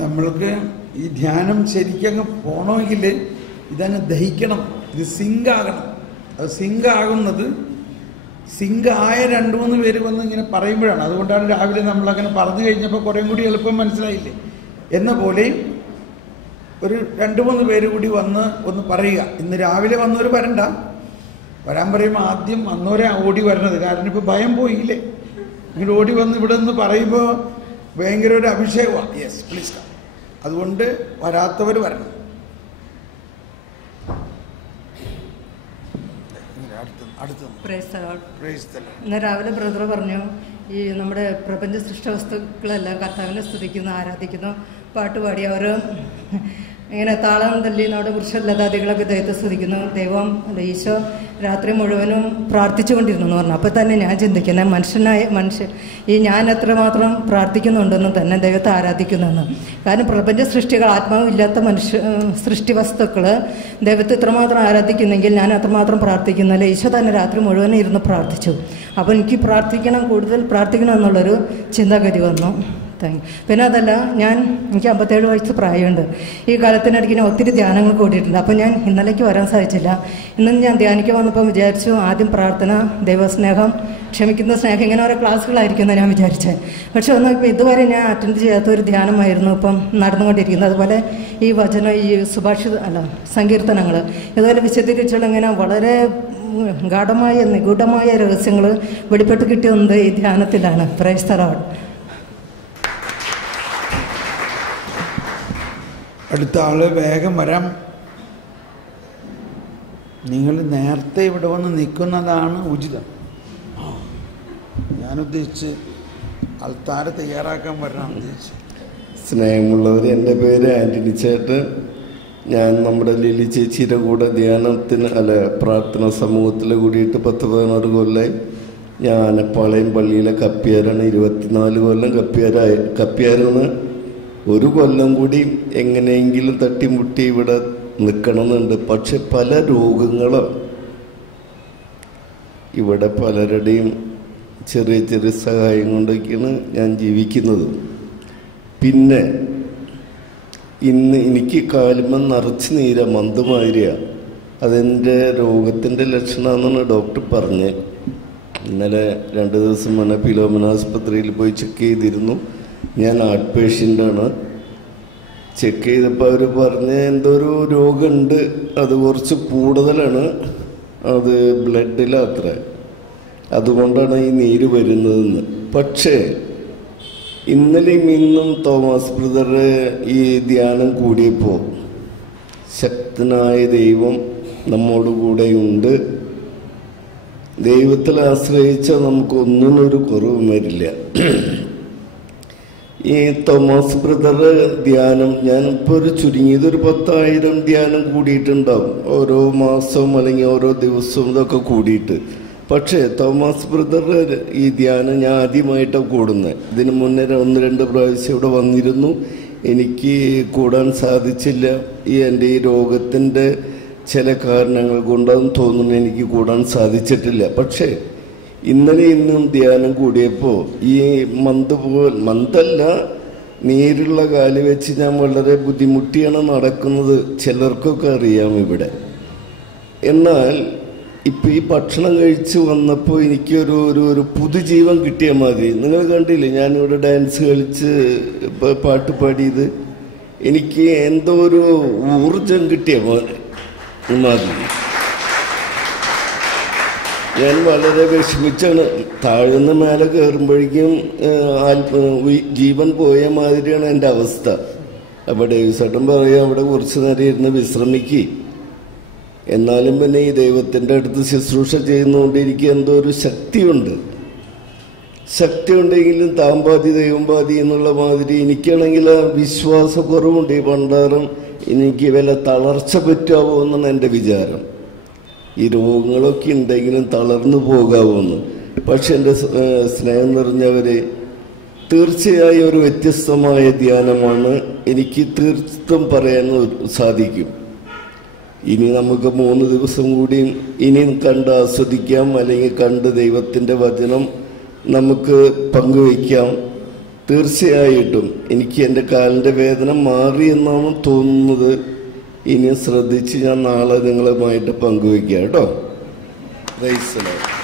നമ്മൾക്ക് ഈ ധ്യാനം ശരിക്കങ്ങ് പോകണമെങ്കിൽ ഇതങ്ങ് ദഹിക്കണം, ഇത് സിങ്കാകണം. അത് സിങ്കാകുന്നത് സിങ്കായ 2-3 പേര് വന്ന് ഇങ്ങനെ പറയുമ്പോഴാണ്. അതുകൊണ്ടാണ് രാവിലെ നമ്മളങ്ങനെ പറഞ്ഞു കഴിഞ്ഞപ്പോൾ കുറേ കൂടി എളുപ്പം മനസ്സിലായില്ലേ എന്ന പോലെ ഒരു 2-3 പേര് കൂടി വന്ന് ഒന്ന് പറയുക. ഇന്ന് രാവിലെ വന്നവർ വരാൻ പറയുമ്പോൾ ആദ്യം വന്നവരെ ഓടി വരണത്. കാരണം ഇപ്പോൾ ഭയം പോയില്ലേ, ഇങ്ങോട്ട് ഓടി വന്ന് ഇവിടെ നിന്ന് പറയുമ്പോൾ ഭയങ്കര ഒരു അഭിഷേകമാണ്. Yes please. അതുകൊണ്ട് വരാത്തവർ വരണം. ഇന്ന് രാവിലെ ബ്രദർ പറഞ്ഞു, ഈ നമ്മുടെ പ്രപഞ്ച സൃഷ്ട വസ്തുക്കളെല്ലാം കർത്താവിനെ സ്തുതിക്കുന്നു, ആരാധിക്കുന്നു, പാട്ടുപാടി അവർ ഇങ്ങനെ താളം തല്ലി നമ്മുടെ പുരുഷലതാദികളൊക്കെ ദൈവത്തെ സ്തുതിക്കുന്നു. ദൈവം ഈശോ രാത്രി മുഴുവനും പ്രാർത്ഥിച്ചുകൊണ്ടിരുന്നു എന്ന് പറഞ്ഞു. അപ്പോൾ തന്നെ ഞാൻ ചിന്തിക്കുന്നത് മനുഷ്യൻ ഈ ഞാൻ എത്രമാത്രം പ്രാർത്ഥിക്കുന്നുണ്ടെന്ന് തന്നെ ദൈവത്തെ ആരാധിക്കുന്നെന്ന്. കാരണം പ്രപഞ്ച സൃഷ്ടികൾ ആത്മാവില്ലാത്ത സൃഷ്ടി വസ്തുക്കൾ ദൈവത്തെ ഇത്രമാത്രം ആരാധിക്കുന്നെങ്കിൽ ഞാൻ അത്രമാത്രം പ്രാർത്ഥിക്കുന്നില്ല. ഈശോ തന്നെ രാത്രി മുഴുവനും ഇരുന്ന് പ്രാർത്ഥിച്ചു. അപ്പോൾ എനിക്ക് കൂടുതൽ പ്രാർത്ഥിക്കണം എന്നുള്ളൊരു ചിന്താഗതി വന്നു. പിന്നെ അതല്ല, എനിക്ക് 57 വയസ്സ് പ്രായമുണ്ട്. ഈ കാലത്തിനിടയ്ക്ക് ഞാൻ ഒത്തിരി ധ്യാനങ്ങൾ കൂടിയിട്ടുണ്ട്. അപ്പോൾ ഞാൻ ഇന്നലേക്ക് വരാൻ സാധിച്ചില്ല. ഇന്നും ഞാൻ ധ്യാനിക്കാൻ വന്നപ്പോൾ വിചാരിച്ചു ആദ്യം പ്രാർത്ഥന, ദൈവസ്നേഹം, ക്ഷമിക്കുന്ന സ്നേഹം, ഇങ്ങനെ ഓരോ ക്ലാസ്സുകളായിരിക്കുമെന്ന് ഞാൻ വിചാരിച്ചത്. പക്ഷെ ഒന്നും ഇപ്പം ഇതുവരെ ഞാൻ അറ്റൻഡ് ചെയ്യാത്ത ഒരു ധ്യാനമായിരുന്നു ഇപ്പം നടന്നുകൊണ്ടിരിക്കുന്നത്. അതുപോലെ ഈ വചനം, ഈ സങ്കീർത്തനങ്ങൾ ഇതുപോലെ വിശദീകരിച്ചുള്ള ഇങ്ങനെ വളരെ നിഗൂഢമായ രഹസ്യങ്ങൾ വെളിപ്പെട്ട് കിട്ടിയത് ഈ ധ്യാനത്തിലാണ്. Praise the Lord. അടുത്ത ആള് വേഗം വരാം. നിങ്ങൾ നേരത്തെ ഇവിടെ വന്ന് നിൽക്കുന്നതാണ് ഉചിതം. ഞാനുദ്ദേശിച്ച് ആൾത്താര തയ്യാറാക്കാൻ വരണം ഉദ്ദേശിച്ചു. സ്നേഹമുള്ളവർ, എൻ്റെ പേര് ആൻ്റണി ചേട്ടൻ. ഞാൻ നമ്മുടെ ലിലി ചേച്ചിയുടെ കൂടെ പ്രാർത്ഥന സമൂഹത്തിൽ കൂടിയിട്ട് 10-16 കൊല്ലമായി. ഞാൻ പാളയം പള്ളിയിലെ കപ്പ്യാരാണ്. 24 കൊല്ലം കപ്പ്യാരാണ്. 1 കൊല്ലം കൂടി എങ്ങനെയെങ്കിലും തട്ടിമുട്ടി ഇവിടെ നിൽക്കണമെന്നുണ്ട്. പക്ഷെ പല രോഗങ്ങളും ഇവിടെ പലരുടെയും ചെറിയ ചെറിയ സഹായം കൊണ്ടൊക്കെയാണ് ഞാൻ ജീവിക്കുന്നത്. പിന്നെ ഇന്ന് എനിക്ക് കാലുമ്പോൾ നിറച്ച് മന്ദമാതിരിയാണ്. അതെൻ്റെ രോഗത്തിൻ്റെ ലക്ഷണമാണെന്നാണ് ഡോക്ടർ പറഞ്ഞത്. ഇന്നലെ 2 ദിവസം മുന്നേ ഫിലോമിന ആസ്പത്രിയിൽ പോയി ചെക്ക് ചെയ്തിരുന്നു. ഞാൻ ഹാർട്ട് പേഷ്യൻ്റാണ്. ചെക്ക് ചെയ്തപ്പോൾ അവർ പറഞ്ഞ് എന്തോ ഒരു രോഗമുണ്ട്, അത് കുറച്ച് കൂടുതലാണ്, അത് ബ്ലഡിലത്ര, അതുകൊണ്ടാണ് ഈ നീര് വരുന്നതെന്ന്. പക്ഷേ ഇന്നലെയും ഇന്നും തോമസ് ബ്രദർ ഈ ധ്യാനം കൂടിയപ്പോൾ ശക്തനായ ദൈവം നമ്മോടുകൂടെയുണ്ട്. ദൈവത്തിൽ ആശ്രയിച്ചാൽ നമുക്കൊന്നിനൊരു കുറവും വരില്ല. ഈ തോമസ് ബ്രദർ ധ്യാനം ഞാനിപ്പോൾ ചുരുങ്ങിയതൊരു 10,000 ധ്യാനം കൂടിയിട്ടുണ്ടാവും, ഓരോ മാസവും അല്ലെങ്കിൽ ഓരോ ദിവസവും ഇതൊക്കെ കൂടിയിട്ട്. പക്ഷേ തോമസ് ബ്രദർ ഈ ധ്യാനം ഞാൻ ആദ്യമായിട്ടാണ് കൂടുന്നത്. ഇതിന് മുന്നേ 1-2 പ്രാവശ്യം ഇവിടെ വന്നിരുന്നു. എനിക്ക് കൂടാൻ സാധിച്ചില്ല. എൻ്റെ ഈ രോഗത്തിൻ്റെ ചില കാരണങ്ങൾ കൊണ്ടാണെന്ന് തോന്നുന്നു എനിക്ക് കൂടാൻ സാധിച്ചിട്ടില്ല. പക്ഷേ ഇന്നലെ ഇന്നും ധ്യാനം കൂടിയപ്പോൾ ഈ മന്തല്ല നീരുള്ള കാല് വെച്ച് ഞാൻ വളരെ ബുദ്ധിമുട്ടിയാണ് നടക്കുന്നത്. ചിലർക്കൊക്കെ അറിയാം ഇവിടെ. എന്നാൽ ഇപ്പം ഈ ഭക്ഷണം കഴിച്ച് വന്നപ്പോൾ എനിക്കൊരു പുതുജീവൻ കിട്ടിയ മാതിരി. നിങ്ങൾ കണ്ടില്ലേ ഞാനിവിടെ ഡാൻസ് കളിച്ച് പാട്ട് പാടിയത്? എനിക്ക് എന്തോ ഒരു ഊർജം കിട്ടിയ മാതിരി. ഞാൻ വളരെ വിഷമിച്ചാണ്. താഴ്ന്ന മേലെ കയറുമ്പോഴേക്കും ജീവൻ പോയ മാതിരിയാണ് എൻ്റെ അവസ്ഥ. അപ്പോൾ ഡേവിസേട്ടൻ പറയാം അവിടെ കുറച്ച് നേരം ഇരുന്ന് വിശ്രമിക്കുക. എന്നാലും പിന്നെ ഈ ദൈവത്തിൻ്റെ അടുത്ത് ശുശ്രൂഷ ചെയ്യുന്നതുകൊണ്ട് എനിക്ക് എന്തോ ഒരു ശക്തി ഉണ്ടെങ്കിലും താൻ പാതി ദൈവം പാതി എന്നുള്ള മാതിരി. എനിക്കാണെങ്കിൽ ആ വിശ്വാസക്കുറവുണ്ട്. ഈ പണ്ടാരം എനിക്ക് വല്ല തളർച്ച പറ്റാവോ എന്നാണ് എൻ്റെ വിചാരം. ഈ രോഗങ്ങളൊക്കെ ഉണ്ടെങ്കിലും തളർന്നു പോകാവുമെന്ന്. പക്ഷെ എൻ്റെ സ്നേഹം നിറഞ്ഞവരെ, തീർച്ചയായും ഒരു വ്യത്യസ്തമായ ധ്യാനമാണ്. എനിക്ക് തീർച്ചയായും പറയാൻ സാധിക്കും. ഇനി നമുക്ക് 3 ദിവസം കൂടി ഇനിയും കണ്ട് ആസ്വദിക്കാം, അല്ലെങ്കിൽ കണ്ട് ദൈവത്തിൻ്റെ വചനം നമുക്ക് പങ്കുവയ്ക്കാം. തീർച്ചയായിട്ടും എനിക്ക് എൻ്റെ കാലിൻ്റെ വേദന മാറി എന്നാണ് തോന്നുന്നത്. ഇനി ശ്രദ്ധിച്ച് ഞാൻ നാളെ നിങ്ങളുമായിട്ട് പങ്കുവയ്ക്കാം കേട്ടോ. Praise the Lord.